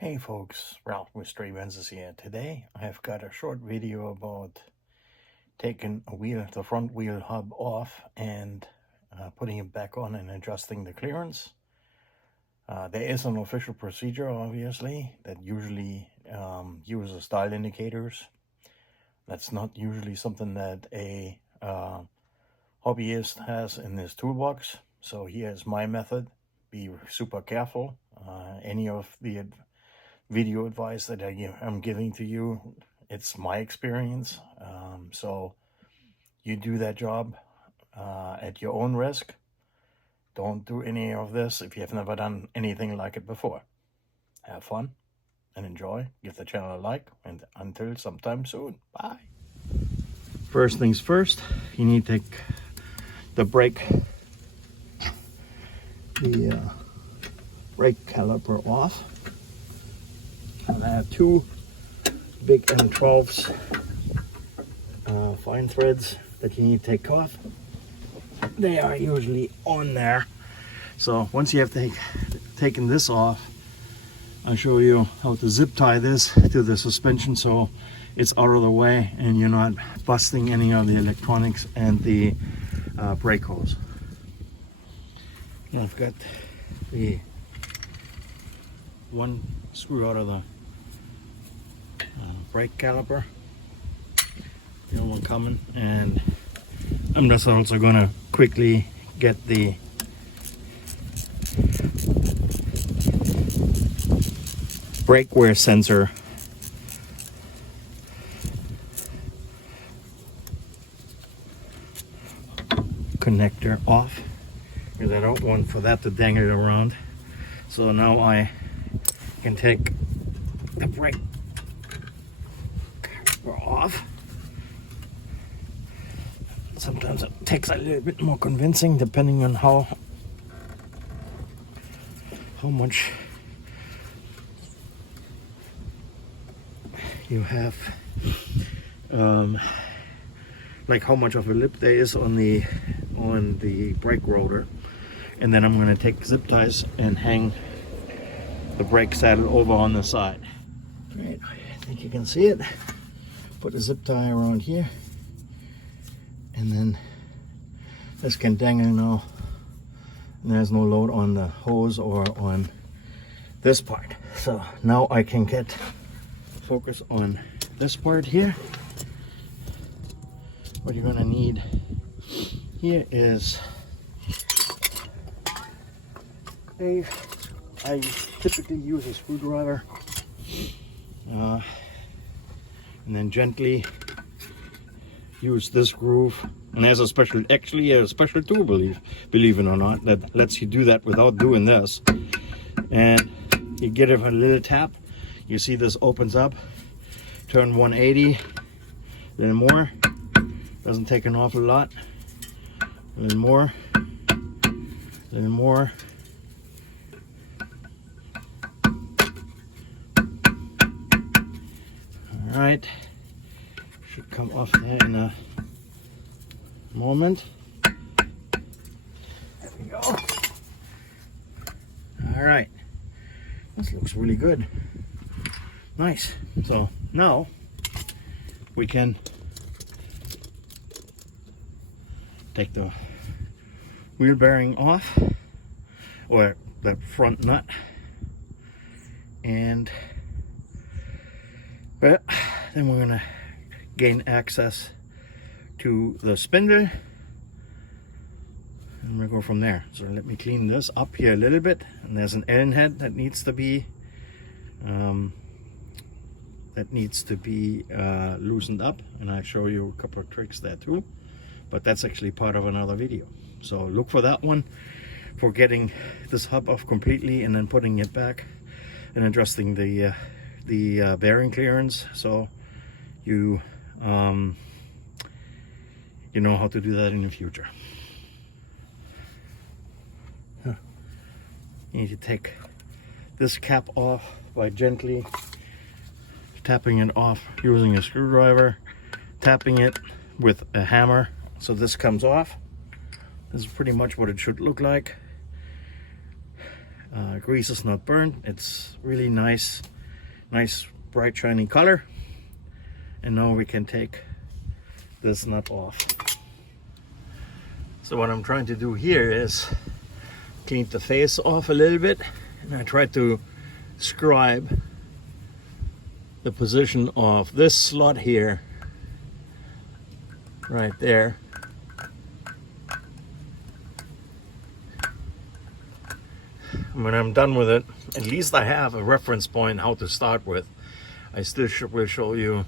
Hey folks, Ralph with Stray Lenses here. Today I've got a short video about taking the front wheel hub off and putting it back on and adjusting the clearance. There is an official procedure, obviously, that usually uses dial indicators. That's not usually something that a hobbyist has in his toolbox. So here's my method. Be super careful. Any of the video advice that I'm giving to you, it's my experience. So you do that job at your own risk. Don't do any of this if you have never done anything like it before. Have fun and enjoy. Give the channel a like, and until sometime soon. Bye. First things first, you need to take the brake caliper off. And I have two big M12s fine threads that you need to take off. They are usually on there. So once you have taken this off, I'll show you how to zip tie this to the suspension so it's out of the way and you're not busting any of the electronics and the brake hose. And I've got the one screw out of the brake caliper, the other one coming, and I'm just also gonna quickly get the brake wear sensor connector off because I don't want for that to dangle around. So now I can take the brake off. Sometimes it takes a little bit more convincing depending on how much you have, like how much of a lip there is on the brake rotor. And then I'm going to take zip ties and hang the brake saddle over on the side. Right, I think you can see it. Put a zip tie around here, and then this can dangle now, and there's no load on the hose or on this part. So now I can get focus on this part here. What you're gonna need here is I typically use a screwdriver, and then gently use this groove. And there's a special tool, believe it or not, that lets you do that without doing this. And you get it a little tap. You see this opens up. Turn 180. A little more. Doesn't take an awful lot. A little more. A little more. Alright, should come off there in a moment. There we go. Alright, this looks really good. Nice. So now we can take the wheel bearing off, or the front nut, and but then we're going to gain access to the spindle, and we'll go from there. So let me clean this up here a little bit. And there's an Allen head that needs to be loosened up, and I'll show you a couple of tricks there too, but that's actually part of another video. So look for that one, for getting this hub off completely and then putting it back and adjusting the bearing clearance, so you know how to do that in the future. You need to take this cap off by gently tapping it off using a screwdriver, tapping it with a hammer so this comes off. This is pretty much what it should look like. grease is not burnt. It's really nice bright shiny color. And now we can take this nut off. So what I'm trying to do here is clean the face off a little bit, and I try to scribe the position of this slot here right there. When I'm done with it, at least I have a reference point how to start with. I still will show you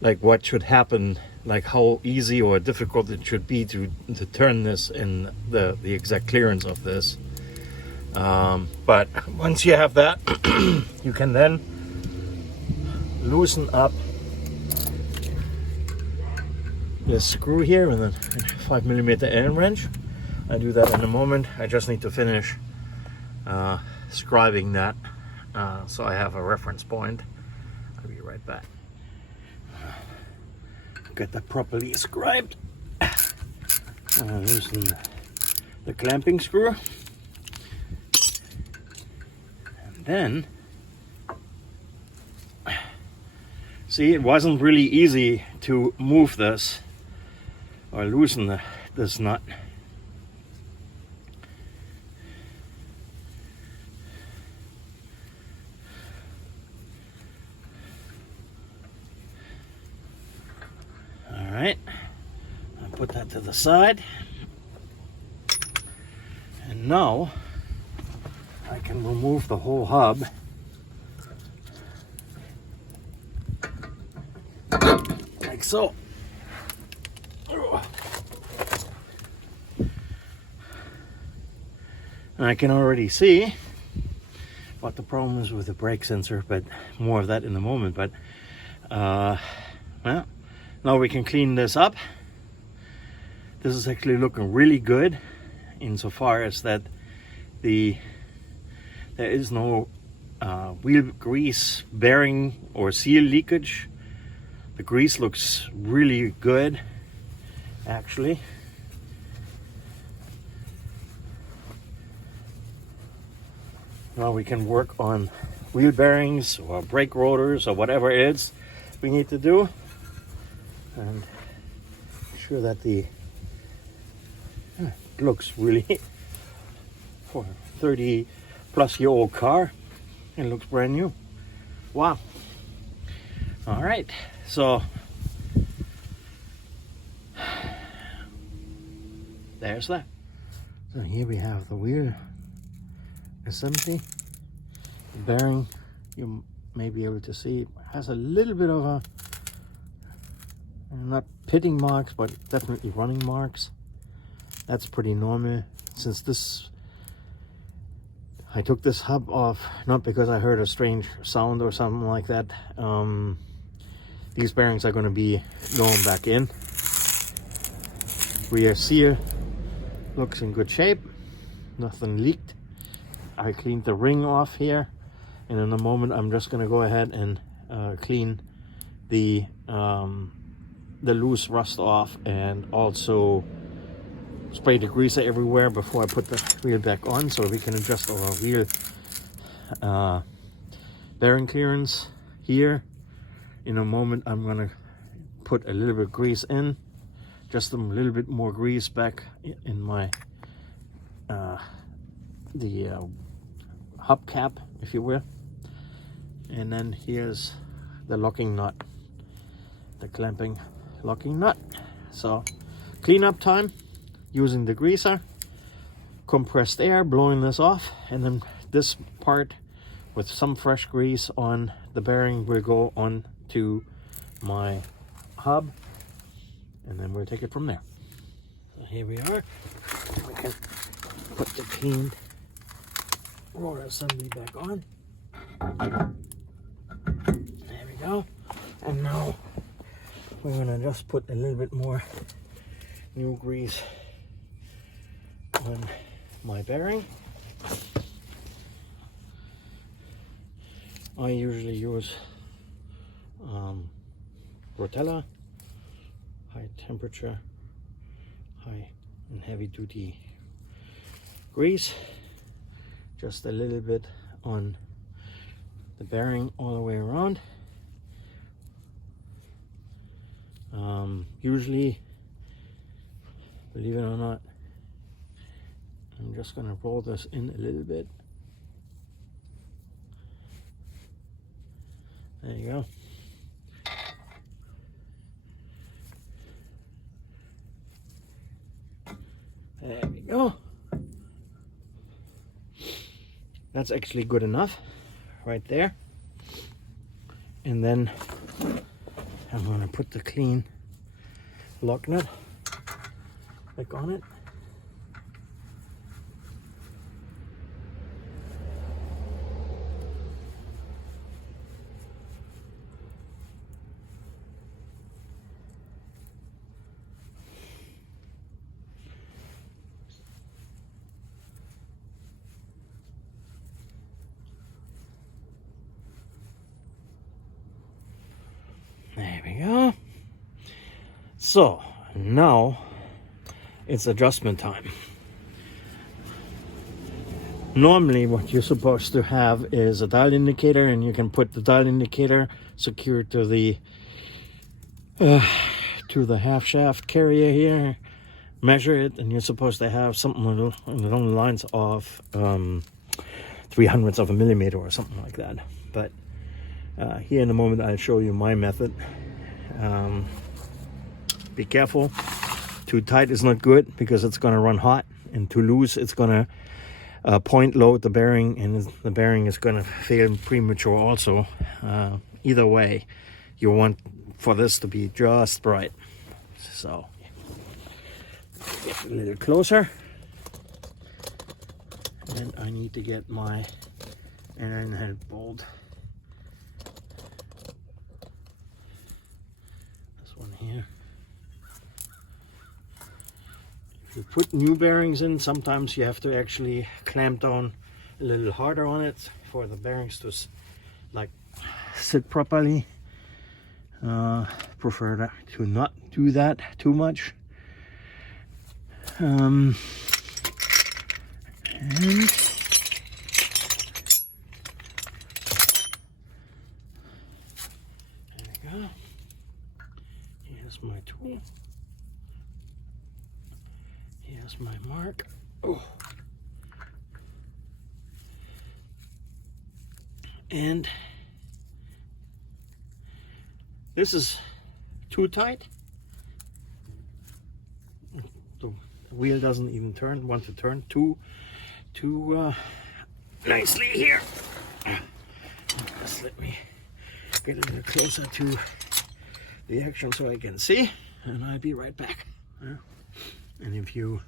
like what should happen, like how easy or difficult it should be to turn this in the exact clearance of this. But once you have that, you can then loosen up this screw here with a 5mm Allen wrench. I do that in a moment. I just need to finish scribing that so I have a reference point. I'll be right back. Get that properly scribed. Loosen the clamping screw, and then see, it wasn't really easy to move this or loosen this nut. Alright, I'll put that to the side, and now I can remove the whole hub like so. And I can already see what the problem is with the brake sensor, but more of that in a moment. But well, now we can clean this up. This is actually looking really good insofar as that there is no wheel grease, bearing or seal leakage. The grease looks really good actually. Now we can work on wheel bearings or brake rotors or whatever it is we need to do, and sure that it looks really, for a 30-plus-year-old car, it looks brand new. Wow. All right, so there's that. So here we have the wheel assembly. The bearing, you may be able to see, it has a little bit of a, not pitting marks, but definitely running marks. That's pretty normal. Since I took this hub off not because I heard a strange sound or something like that. These bearings are going to be going back in. Rear seal looks in good shape, nothing leaked. I cleaned the ring off here, and in a moment I'm just going to go ahead and clean the loose rust off, and also spray the greaser everywhere before I put the wheel back on, so we can adjust our wheel bearing clearance here. In a moment I'm going to put a little bit of grease in, just a little bit more grease back in my hub cap, if you will. And then here's the locking nut, the clamping locking nut. So cleanup time using the greaser, compressed air, blowing this off, and then this part with some fresh grease on the bearing will go on to my hub, and then we'll take it from there. So here we are. We can put the cleaned rotor assembly back on. There we go. And now we're gonna just put a little bit more new grease on my bearing. I usually use Rotella, high temperature, high and heavy duty grease, just a little bit on the bearing all the way around. Usually, believe it or not, I'm just going to roll this in a little bit. There you go. There we go. That's actually good enough right there. And then I'm going to put the clean lock nut back on it. There we go. So now it's adjustment time. Normally what you're supposed to have is a dial indicator, and you can put the dial indicator secured to the half shaft carrier here, measure it, and you're supposed to have something along the lines of 3/100 of a millimeter or something like that. But here in a moment I'll show you my method. Be careful. Too tight is not good because it's going to run hot, and too loose it's going to point load the bearing, and the bearing is going to fail premature also. Either way, you want for this to be just right. So get a little closer, and I need to get my iron head bolt. This one here. If you put new bearings in, sometimes you have to actually clamp down a little harder on it for the bearings to like sit properly. Prefer to not do that too much. And there we go. Here's my tool. Here's my mark. Oh. And this is too tight. The wheel doesn't even want to turn too nicely here. Just let me get a little closer to the action so I can see, and I'll be right back. And if you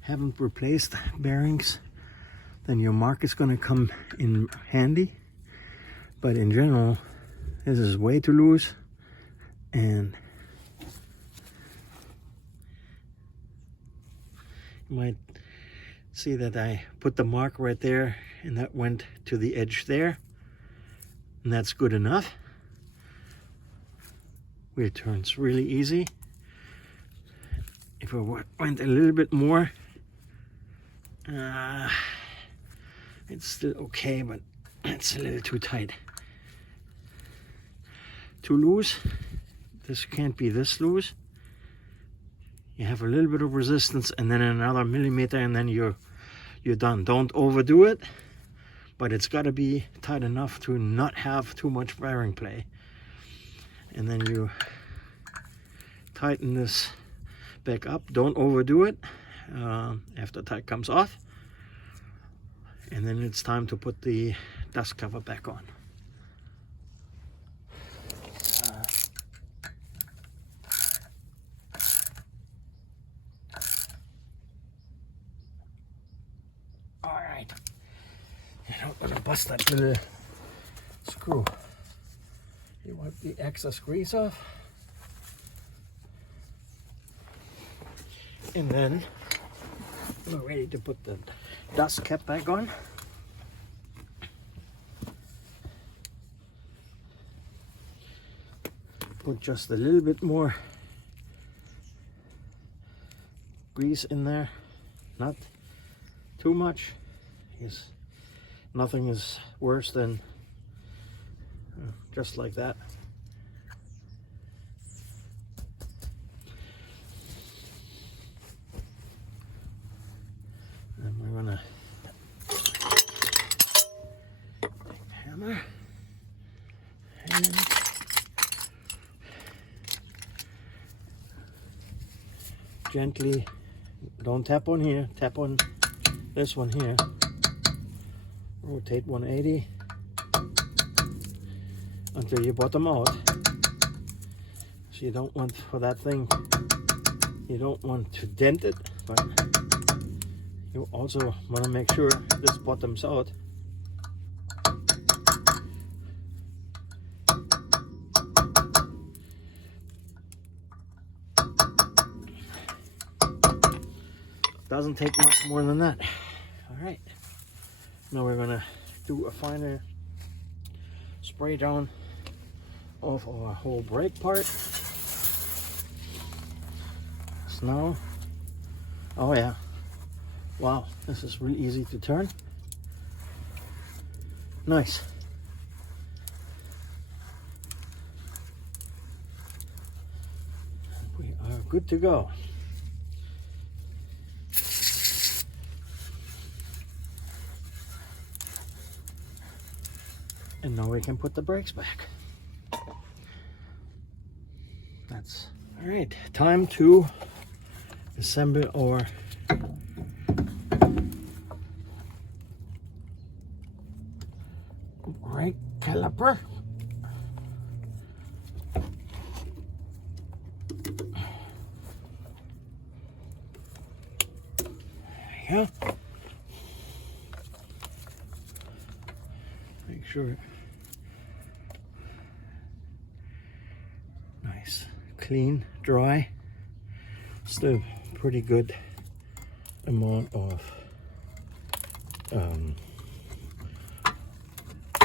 haven't replaced bearings, then your mark is going to come in handy. But in general, this is way too loose, and you might see that I put the mark right there, and that went to the edge there, and that's good enough. Wheel turns really easy. If I went a little bit more, it's still okay, but it's a little too tight. Too loose. This can't be this loose. You have a little bit of resistance, and then another millimeter, and then you're done. Don't overdo it, but it's got to be tight enough to not have too much bearing play. And then you tighten this back up. Don't overdo it after tight comes off, and then it's time to put the dust cover back on. All right, and I'm gonna bust that little screw. You wipe the excess grease off. And then we're ready to put the dust cap back on. Put just a little bit more grease in there, not too much. Just Nothing is worse than just like that. And we're gonna take the hammer and gently, don't tap on here, tap on this one here. Rotate 180 until you bottom out. So you don't want for that thing, you don't want to dent it, but you also want to make sure this bottoms out. Doesn't take much more than that. All right. Now we're gonna do a finer spray down of our whole brake part. So now, oh yeah, wow, this is really easy to turn. Nice. We are good to go. And now we can put the brakes back. That's all right. Time to assemble our brake caliper. There you go. Make sure. Nice, clean, dry. Still pretty good amount of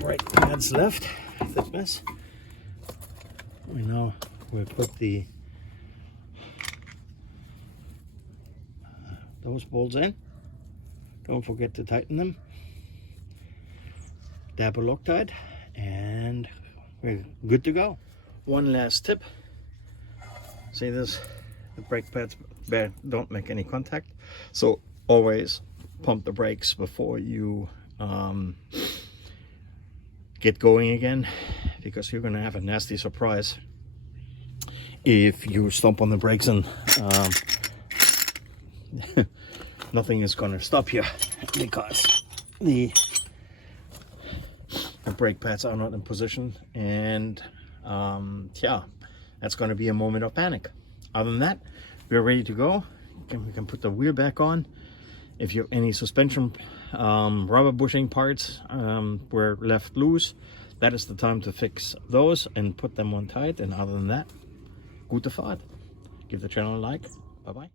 brake pads left, thickness. We now will put the those bolts in. Don't forget to tighten them. Dab a Loctite, and we're good to go. One last tip. See this? The brake pads don't make any contact, so always pump the brakes before you get going again, because you're gonna have a nasty surprise if you stomp on the brakes and nothing is gonna stop you, because the brake pads are not in position, and yeah, that's going to be a moment of panic. Other than that, we're ready to go. We can put the wheel back on. If you have any suspension rubber bushing parts were left loose, that is the time to fix those and put them on tight. And other than that, gute Fahrt. Give the channel a like. Bye bye.